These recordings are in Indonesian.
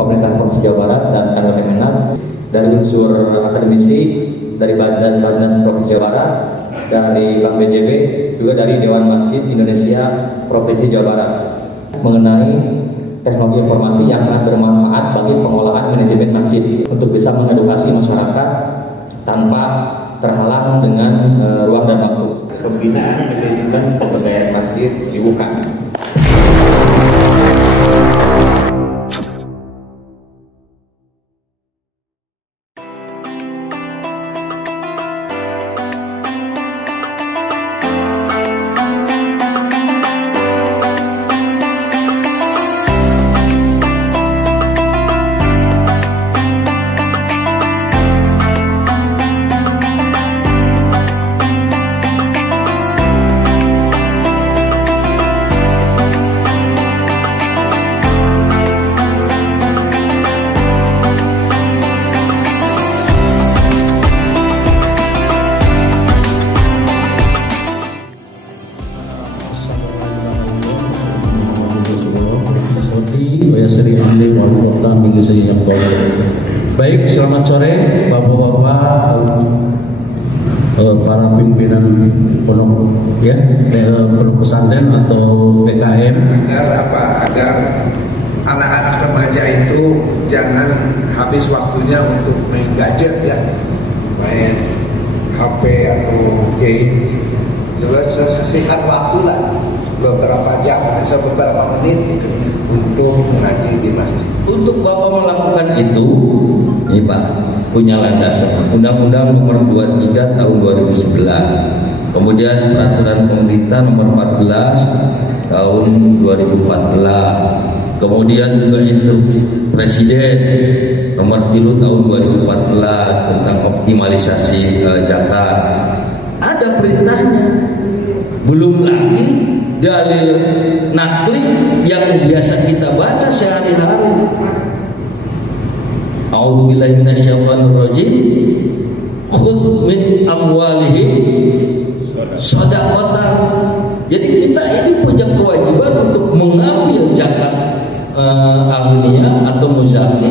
pemerintah Provinsi Jawa Barat dan kanwil Kemenag, dari unsur akademisi, dari Basnas Provinsi Jawa Barat, dari Bank BJB, juga dari Dewan Masjid Indonesia Provinsi Jawa Barat, mengenai teknologi informasi yang sangat bermanfaat bagi pengolahan manajemen masjid untuk bisa mengedukasi masyarakat tanpa terhalang dengan ruang dan waktu. Pembinaan manajemen pemberdayaan masjid dibuka. Baik, selamat sore Bapak-bapak, para pimpinan pondok ya, pondok pesantren atau PKM. Agar anak-anak remaja itu jangan habis waktunya untuk main gadget ya, main HP atau game. Juga sesingkat waktu lah, beberapa jam, beberapa menit gitu, untuk mengaji di masjid. Untuk Bapak melakukan itu, nih Pak, punya landasan Undang-Undang Nomor 23 Tahun 2011, kemudian Peraturan Pemerintah Nomor 14 Tahun 2014, kemudian juga Instruksi Presiden Nomor 3 Tahun 2014 tentang optimalisasi zakat. Ada perintahnya, belum lagi dalil nakli yang biasa kita baca sehari-hari. A'udzubillahi minasyaitonirrajim. Khudh min amwalihim shadaqatan. Jadi kita ini punya kewajiban untuk mengambil zakat agniya atau muzaki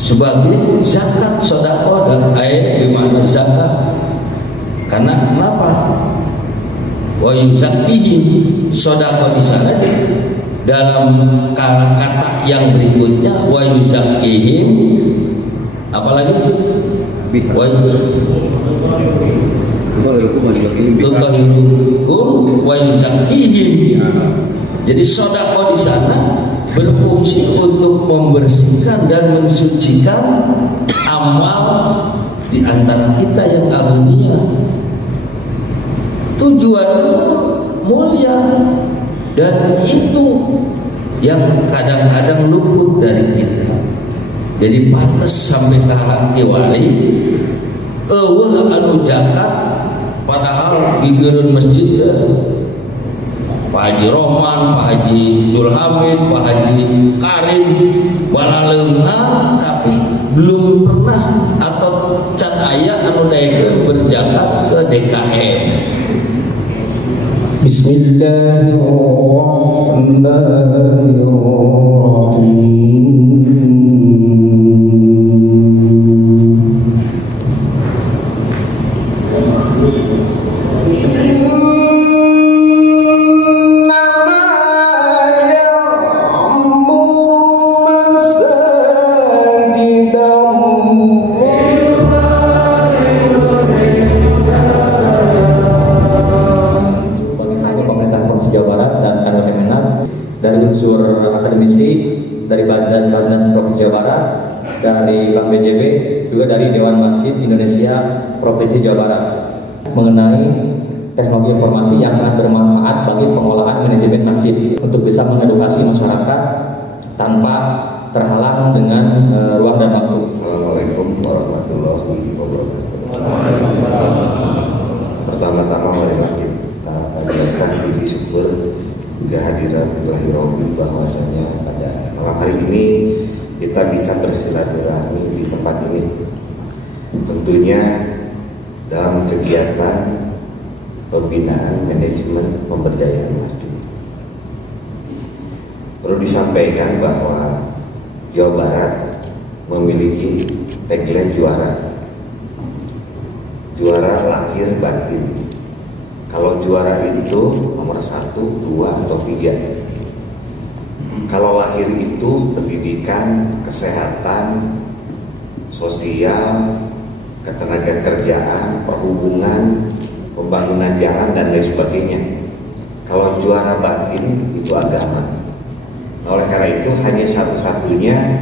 sebagai zakat sedekah, dan ayat bermakna zakat. Karena kenapa? Wa yuzakihim, sedekah di sana dalam kata yang berikutnya wa yuzakihim, apalagi wa tutahhirukum wa yuzakihim. Jadi sedekah di sana berfungsi untuk membersihkan dan mensucikan amal di antara kita yang agniya. Tujuannya mulia, dan itu yang kadang-kadang luput dari kita. Jadi pantas sampai tahap kiwali anu zakat, padahal bigeun masjid Pak Haji Roman, Pak Haji Dul Hamid, Pak Haji Karim balaleungha, tapi belum pernah atau can aya anu daekeun berzakat ke DKM. Bismillahirrahmanirrahim. Dari unsur akademisi, dari Basnas Provinsi Jawa Barat, dari Bank BJB, juga dari Dewan Masjid Indonesia Provinsi Jawa Barat, mengenai teknologi informasi yang sangat bermanfaat bagi pengolahan manajemen masjid untuk bisa mengedukasi masyarakat tanpa terhalang dengan ruang dan waktu. Assalamualaikum warahmatullahi wabarakatuh. Pertama-tama marilah kita panjatkan puji syukur kehadiran Ilahi Rabbi, bahwasanya pada malam hari ini kita bisa bersilaturahmi di tempat ini. Tentunya dalam kegiatan pembinaan manajemen pemberdayaan masjid. Perlu disampaikan bahwa Jawa Barat memiliki tagline juara. Juara lahir batin. Kalau juara itu nomor 1, 2, atau 3. Kalau lahir itu pendidikan, kesehatan, sosial, ketenagakerjaan, perhubungan, pembangunan jalan, dan lain sebagainya. Kalau juara batin itu agama. Nah, oleh karena itu hanya satu-satunya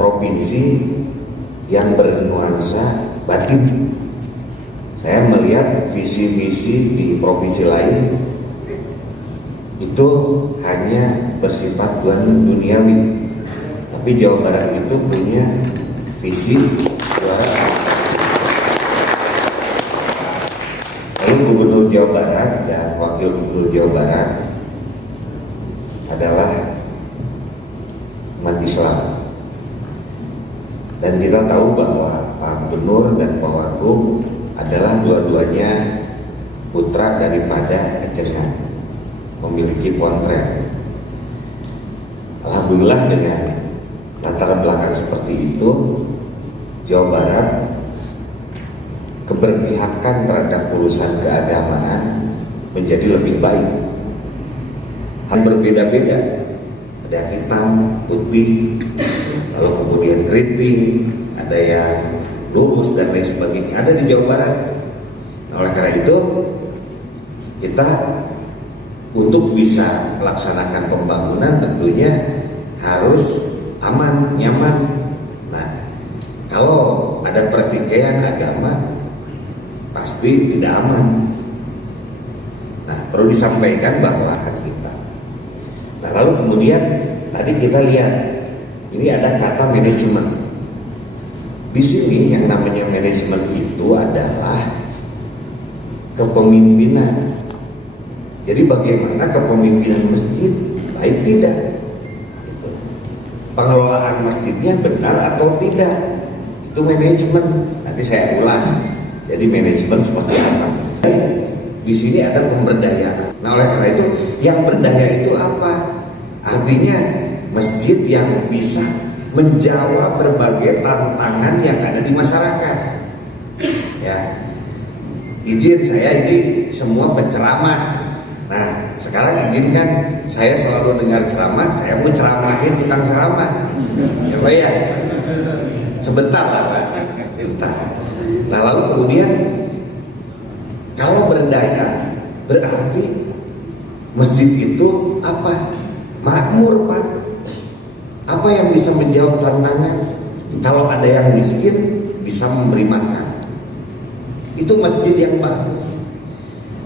provinsi yang bernuansa batin. Saya melihat visi-visi di provinsi lain itu hanya bersifat duniawi, tapi Jawa Barat itu punya visi juara. Lalu Gubernur Jawa Barat dan Wakil Gubernur Jawa Barat adalah umat Islam, dan kita tahu bahwa Pak Gubernur dan Pak Wagub adalah dua-duanya putra daripada Ecengan, memiliki pontren. Alhamdulillah dengan latar belakang seperti itu, Jawa Barat keberpihakan terhadap urusan keagamaan menjadi lebih baik. Hal berbeda-beda, ada yang hitam, putih, lalu kemudian keriting, ada yang lurus dan lain sebagainya, ada di Jawa Barat. Nah, oleh karena itu kita untuk bisa melaksanakan pembangunan tentunya harus aman, nyaman. Nah, kalau ada pertikaian agama pasti tidak aman. Nah, perlu disampaikan bahwa kita. Nah, lalu kemudian tadi kita lihat ini ada kata manajemen. Di sini yang namanya manajemen itu adalah kepemimpinan. Jadi bagaimana kepemimpinan masjid baik tidak? Gitu. Pengelolaan masjidnya benar atau tidak? Itu manajemen. Nanti saya ulas. Jadi manajemen seperti apa? Di sini ada pemberdayaan. Nah, oleh karena itu yang berdaya itu apa? Artinya masjid yang bisa menjawab berbagai tantangan yang ada di masyarakat. Ya, izin saya ini semua penceramah. Nah, sekarang izinkan saya selalu dengar ceramah, saya mau ceramahin tukang ceramah. Ya Pak ya, sebentar lah Pak, sebentar. Nah, lalu kemudian kalau berdaya berarti masjid itu apa? Makmur Pak. Apa yang bisa menjawab tantangan? Kalau ada yang miskin bisa memberi makan, itu masjid yang bagus.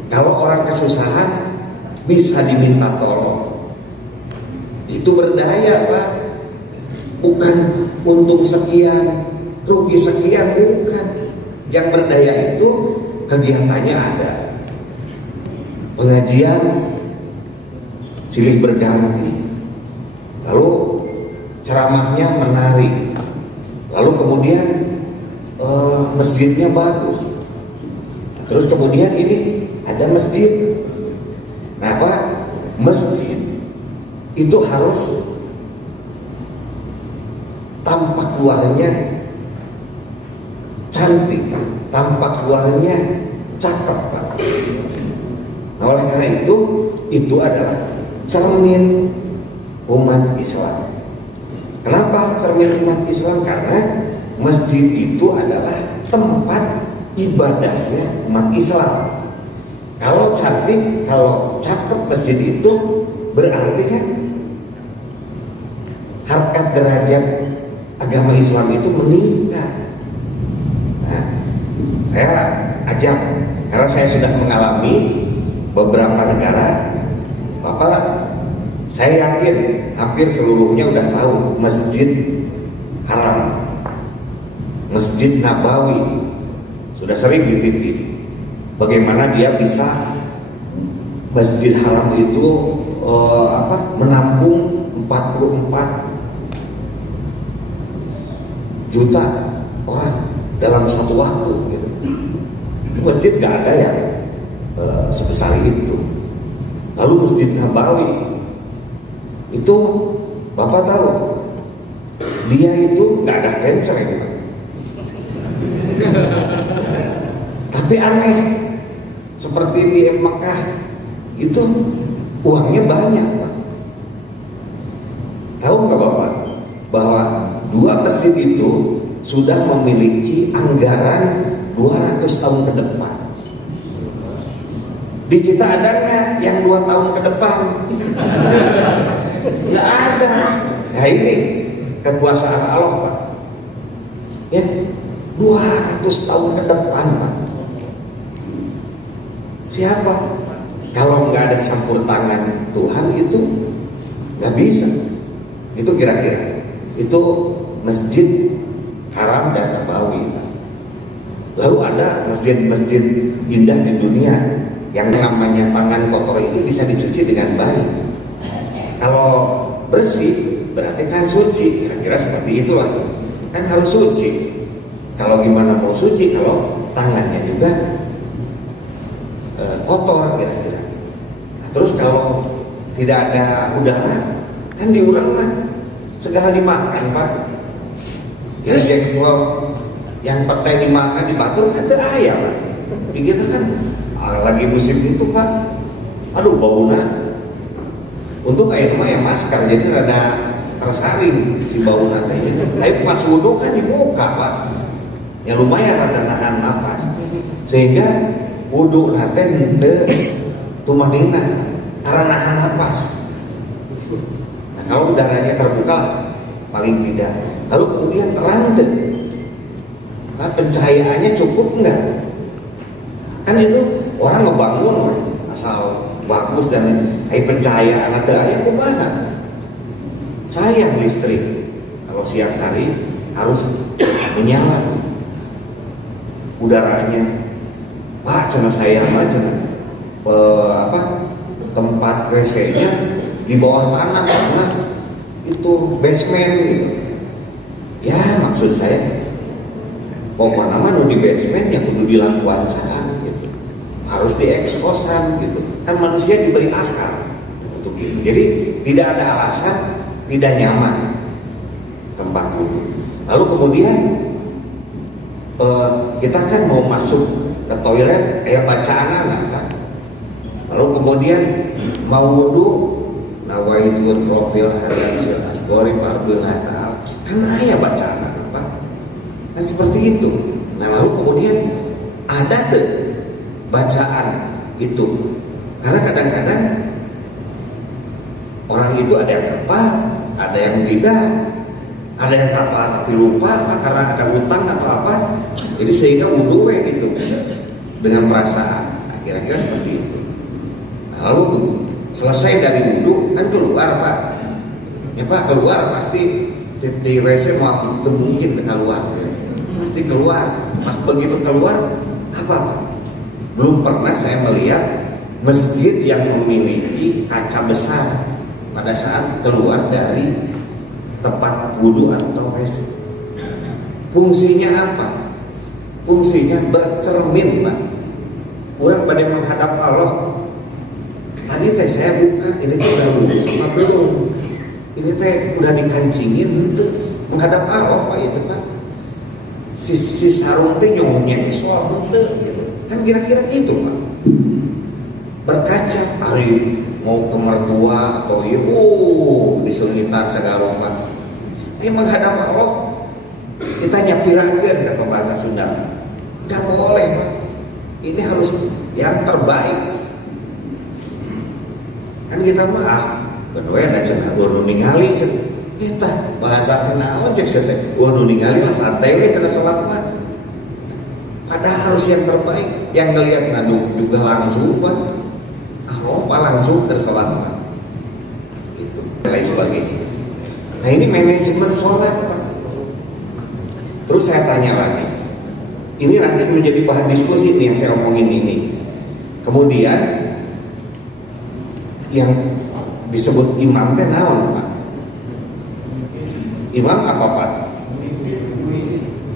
Kalau orang kesusahan bisa diminta tolong, itu berdaya Pak. Bukan untung sekian, rugi sekian, bukan. Yang berdaya itu kegiatannya ada, pengajian silih berganti, lalu ceramahnya menarik, lalu kemudian masjidnya bagus. Terus kemudian ini ada masjid. Nah Pak, masjid itu harus tampak luarnya cantik, tampak luarnya cakep Pak. Nah oleh karena itu adalah cermin umat Islam. Kenapa cermin umat Islam? Karena masjid itu adalah tempat ibadahnya umat Islam. Kalau cantik, kalau cakep masjid itu berarti kan harkat derajat agama Islam itu meningkat. Nah, saya ajak, karena saya sudah mengalami beberapa negara, Bapak, saya yakin hampir seluruhnya udah tahu Masjid Haram, Masjid Nabawi, sudah sering di TV. Bagaimana dia bisa Masjid Haram itu menampung 44 juta orang dalam satu waktu gitu. Masjid gak ada yang sebesar itu. Lalu Masjid Nabawi itu Bapak tahu dia itu nggak ada kencreng, Pak. Tapi aneh, seperti di Mekah itu uangnya banyak, Pak. Tahu nggak Bapak bahwa 2 masjid itu sudah memiliki anggaran 200 tahun ke depan. Di kita ada nggak yang 2 tahun ke depan? Nggak ada. Nah ini kekuasaan Allah, Pak. Ya, 200 tahun ke depan, Pak. Siapa? Kalau nggak ada campur tangan Tuhan itu nggak bisa. Itu kira-kira. Itu Masjid Haram dan Nabawi. Lalu ada masjid-masjid indah di dunia yang namanya tangan kotor itu bisa dicuci dengan baik. Kalau bersih berarti kan suci, kira-kira seperti itulah. Kan harus suci. Kalau gimana mau suci kalau tangannya juga kotor kira-kira. Nah, terus kalau tidak ada udara kan diurang lah, segala dimakan, Pak. Ya jengkol yang petai dimakan di Batur kata ayam. Di kita kan lagi musim itu, Pak. Aduh baunya. Untuk air mah ya masker jadi ada tersaring si bau nantinya. Tapi pas wudhu kan di muka, Pak. Ya lumayan ada nahan napas. Sehingga wudhu nanti tumanina karena nahan napas. Nah, kalau udaranya terbuka paling tidak. Lalu kemudian terang deh. Nah, pencahayaannya cukup enggak? Kan itu orang ngebangun asal bagus dan pencahayaan ada ayah kumaha. Sayang listrik. Kalau siang hari harus menyala. Udaranya, Pak, cina sayang aja. Tempat WC-nya di bawah tanah karena itu basement gitu. Ya maksud saya pokoknya mah di basement yang kudu dilangkuancaan gitu, harus diekskosan gitu. Kan manusia diberi akal untuk itu. Jadi tidak ada alasan tidak nyaman tempat itu. Lalu kemudian kita kan mau masuk ke toilet bacaan anak kan. Lalu kemudian mau wudu nawaitul profil hadisil asgori parbillah ta'ala. Kan ayah bacaan apa? Kan seperti itu. Nah lalu kemudian ada tuh bacaan itu. Karena kadang-kadang orang itu ada yang hafal, ada yang tidak, ada yang hafal tapi lupa karena ada utang atau apa. Jadi sehingga wudu gitu dengan perasaan. Nah, kira-kira seperti itu. Nah, lalu selesai dari wudu kan keluar, Pak. Ya Pak keluar pasti di WC mau mungkin keluar. Pasti keluar. Pas begitu keluar apa Pak? Belum pernah saya melihat masjid yang memiliki kaca besar pada saat keluar dari tempat wudu atau WC. Fungsinya apa? Fungsinya bercermin, Pak. Orang pada menghadap Allah. Tadi teh saya buka, ini teh udah wudu sama belum? Ini teh udah dikancingin itu menghadap Allah, Pak itu Pak. Si sarung teh nyongnya soal itu gitu. Kan kira-kira itu, Pak. Berkaca hari mau ke mertua atau diselingitan segala Pak. Ini menghadap Allah kita nyapirakan kata bahasa Sunda. Gak boleh, Pak. Ini harus yang terbaik. Kan kita maaf, bener ada cenah nu ningali cenah. Kita bahasa naon cek teh. Nu ningali lah santai we cenah salat mah. Padahal harus yang terbaik, yang ngelihat ngadu juga langsung, Pak. Apa langsung tersalat, Pak. Itu dan lain sebagainya. Nah, ini manajemen salat, Pak. Terus saya tanya lagi. Ini nanti menjadi bahan diskusi nih yang saya omongin ini. Kemudian yang disebut imam teh naon, Pak? Imam apa, Pak?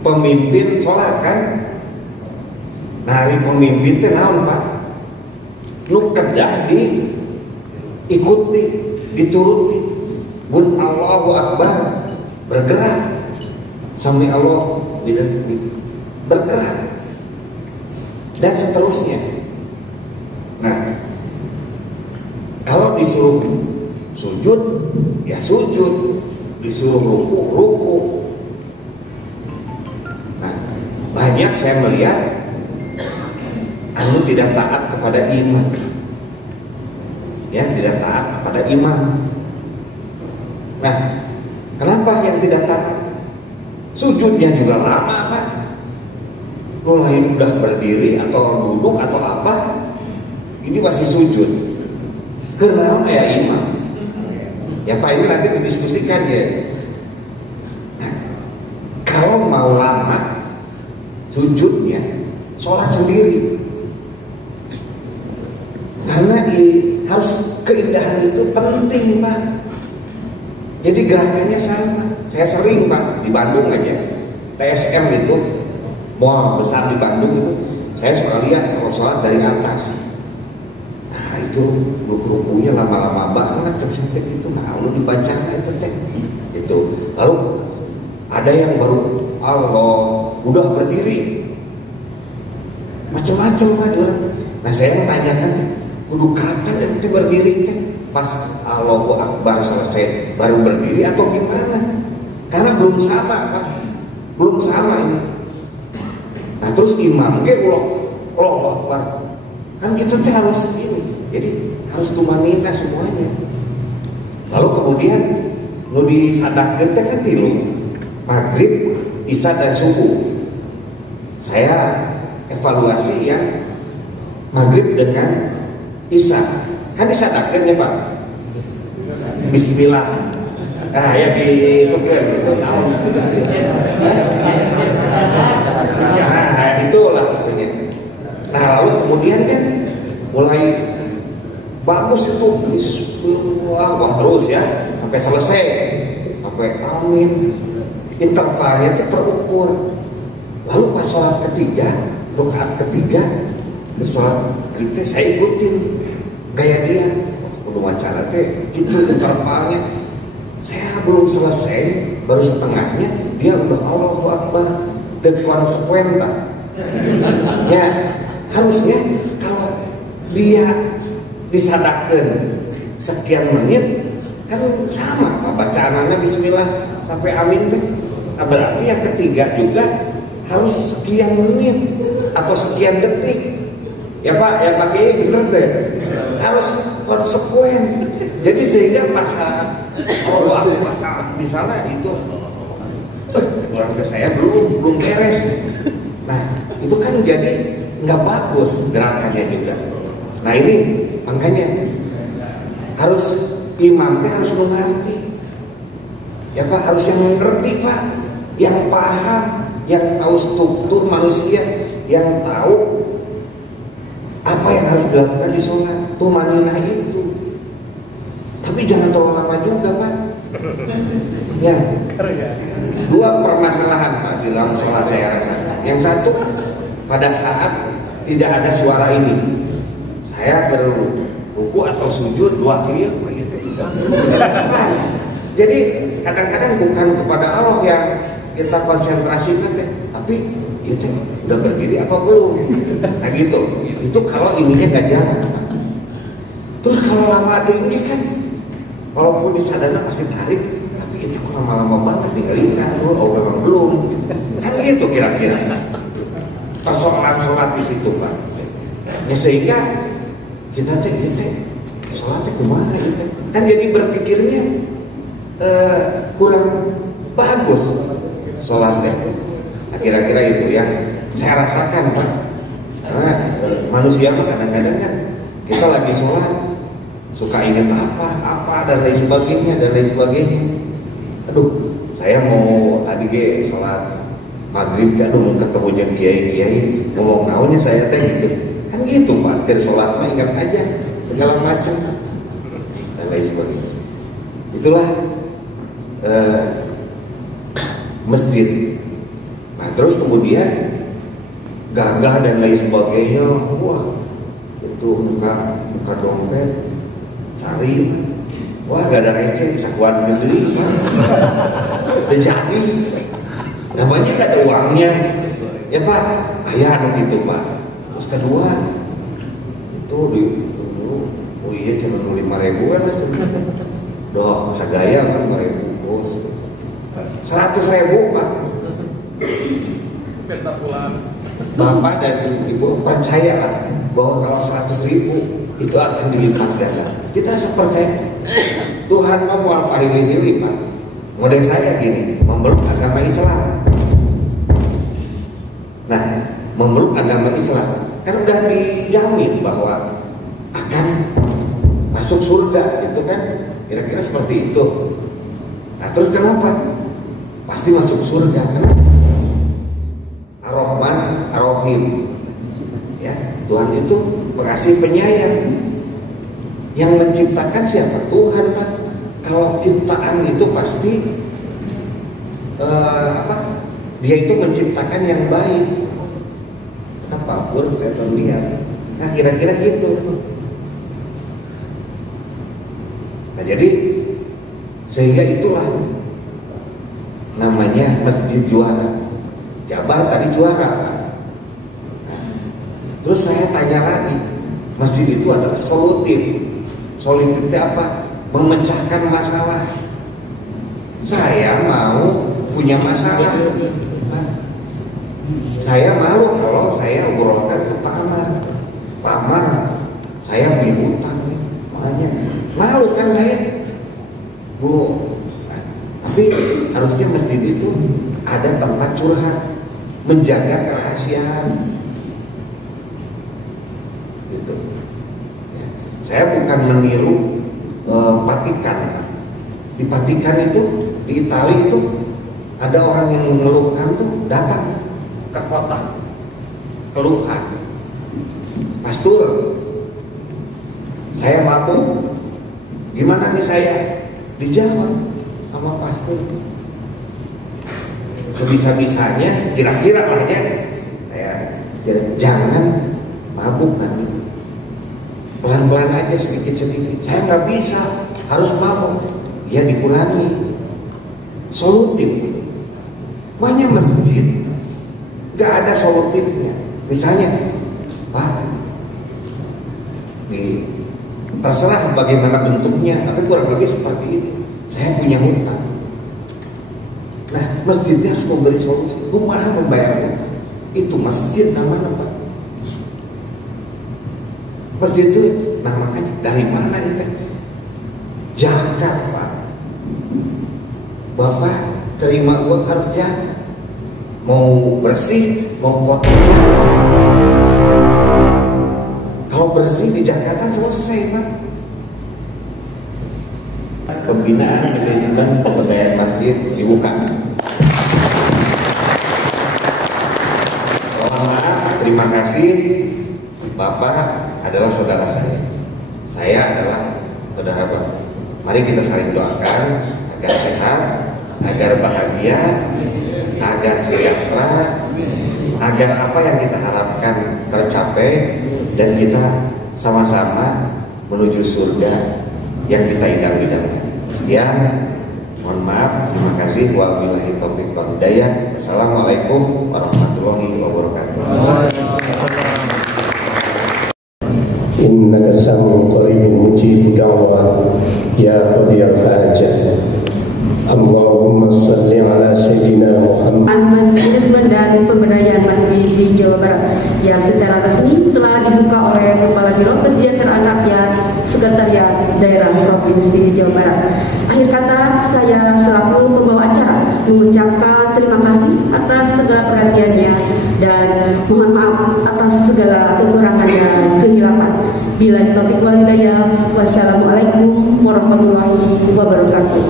Pemimpin sholat kan? Nah, hari pemimpin teh naon, Pak? Nu kedah diikuti, dituruti. Mun Allahu Akbar bergerak, sami Allah bergerak, dan seterusnya. Nah, kalau disuruh sujud, ya sujud, disuruh ruku. Nah, banyak saya melihat anu tidak taat kepada imam, ya tidak taat kepada imam. Nah, kenapa yang tidak taat? Sujudnya juga lama kan? Mulai udah berdiri atau duduk atau apa, ini masih sujud. Kenapa ya imam? Ya Pak, ini nanti didiskusikan ya. Nah, kalau mau lama sujudnya, sholat sendiri. Karena harus keindahan itu penting Pak. Jadi gerakannya sama. Saya sering Pak di Bandung aja, TSM itu mall besar di Bandung itu, saya suka lihat kalau sholat dari atas. Nah itu ruku-rukunya lama-lama banget, cek itu mau dibaca itu teh. Itu. Lalu ada yang baru Allah udah berdiri, macam-macam ada. Nah saya yang tanyakan, kudu kapan itu berdiri teh? Pas Allahu Akbar selesai baru berdiri atau gimana? Karena belum sama Pak, belum sama ini. Nah terus imam ke Allahu Akbar, kan kita teh harus ini, jadi harus tumanina semuanya. Lalu kemudian nu disadaqkeun teh kan tilu, maghrib, isya dan subuh. Saya evaluasi yang maghrib dengan isya. Kan disadaqkeun ya Pak. Bismillah. Nah, ya ditukar gitu. Nah, itulah pokoknya. Nah, lalu kemudian kan mulai bagus itu wah terus ya sampai selesai. Sampai amin. Intervalnya itu terukur. Lalu pas sholat ketiga, rakaat ketiga, sholat ketiga saya ikutin gaya dia, udah wacana teh gitu intervalnya. Saya belum selesai, baru setengahnya dia udah Allahu Akbar. Dan konsekuen tak? Ya harusnya kalau dia disadaqkeun sekian menit kan sama bacaannya Bismillah sampai amin teh. Nah, berarti yang ketiga juga harus sekian menit atau sekian detik. Ya Pak, ya pakai bener deh. Harus konsekuen. Jadi sehingga pas Allah misalnya itu orang ke saya belum beres. Nah itu kan jadi nggak bagus gerakannya juga. Nah ini makanya harus imam teh harus mengerti. Ya Pak, harus yang mengerti Pak, yang paham, yang tahu struktur manusia, yang tahu apa yang harus dilakukan di sholat, tumaninah itu. Tapi jangan terlalu lama juga Pak. Ya, dua permasalahan Pak di dalam sholat saya rasakan. Yang satu, pada saat tidak ada suara ini, saya berruku atau sujud dua kali gitu. Jadi kadang-kadang bukan kepada Allah yang kita konsentrasikan, tapi itu udah berdiri apa belum? Nah gitu. Itu kalau ininya nggak jalan. Terus kalau lama tinggi kan, walaupun di sadana pasti tarik, tapi itu kok lama-lama banget tinggalin kan, oh memang belum. Kan gitu kira-kira. Persoalan sholat di situ Pak. Ya sehingga kita sholatnya kumaha gitu. Kan jadi berpikirnya kurang bagus sholatnya. Nah, kira-kira itu yang saya rasakan Pak. Karena manusia mah kadang-kadang kan kita lagi sholat suka ingin apa dan lain sebagainya. Aduh, saya mau tadi sholat maghrib kan mau ketemu jeung kiai ngomong naonnya saya teh gitu. Kan gitu Pak, dari sholat mah ingat aja segala macam dan lain sebagainya. Itulah masjid. Nah terus kemudian gagah dan lain sebagainya, wah itu buka dompet, cari, wah gak ada receh, sakuan gede, udah jadi. Namanya gak ada uangnya. Ya Pak, ayah anu gitu Pak. Terus kedua, itu dulu, oh iya cuma 5.000 kan. Doh, masa gaya kan 5.000 bos. 100.000 Pak. Penta pulang. Bapak dan Ibu percaya bahwa kalau 100.000 itu akan dilipat ganda. Kita harus percaya Tuhan mau apa hili-hili Pak. Model saya gini, memeluk agama Islam. Nah, memeluk agama Islam kan udah dijamin bahwa akan masuk surga gitu kan. Kira-kira seperti itu. Nah terus kenapa? Pasti masuk surga. Kenapa? Ar-Rahman, Ar-Rahim. Ya, Tuhan itu pengasih penyayang. Yang menciptakan siapa? Tuhan Pak. Kalau ciptaan itu pasti dia itu menciptakan yang baik. Apapun kita lihat. Nah kira-kira gitu. Nah jadi sehingga itulah namanya masjid juara. Jabar tadi juara. Nah, terus saya tanya lagi, masjid itu adalah solutif. Solutif itu apa? Memecahkan masalah. Saya mau punya masalah. Nah, saya malu kalau saya urutkan ke Pak Amar. Pak Amar, saya punya utang nih, makanya malu kan saya. Bu, nah, tapi harusnya masjid itu ada tempat curhat, menjaga kerahasiaan. Gitu. Ya. Saya bukan meniru Vatikan. Di Vatikan itu, di Italia itu ada orang yang mengeluhkan tuh datang ke kota, keluhan. Pastor, saya mabuk. Gimana nih saya? Dijawab sama pastor. Sebisa-bisanya, kira-kira lah ya. Saya jangan mabuk nanti. Pelan-pelan aja, sedikit-sedikit. Saya nggak bisa, harus mabuk. Ya dikurangi. Solutif. Banyak masjid nggak ada solutifnya. Misalnya, Pak, nih, terserah bagaimana bentuknya, tapi kurang lebih seperti itu. Saya punya hutang. Nah, masjidnya harus memberi solusi. Kumaha membayar hutang? Itu masjid namanya Pak. Masjid itu, nah makanya dari mana itu? Zakat Pak. Bapak terima uang harus zakat. Mau bersih, mau kotor zakat. Kalau bersih di Jakarta selesai Pak. Pembinaan manajemen pemberdayaan masjid dibuka. Mohon maaf, terima kasih. Bapak adalah saudara saya. Saya adalah saudara Bapak. Mari kita saling doakan agar sehat, agar bahagia, agar sejahtera, agar apa yang kita harapkan tercapai dan kita sama-sama menuju surga yang kita idam-idamkan. Sekian, mohon maaf, terima kasih. Wabillahi taufiq wal hidayah. Wassalamualaikum warahmatullahi wabarakatuh. Innaka sami'un qaribun mujibud da'wat ya qadiyal hajat. Allahumma shalli ala sayyidina Muhammad. Manajemen dan pemberdayaan masjid di Jawa Barat yang secara resmi telah dibuka oleh Kepala Biro Kesejahteraan Rakyat Sekretariat Daerah Provinsi di Jawa Barat. Akhir kata, saya selaku pembawa acara mengucapkan terima kasih atas segala perhatiannya dan mohon maaf atas segala kekurangan dan kehilapan. Bila taufiq wal hidayah, wassalamualaikum warahmatullahi wabarakatuh.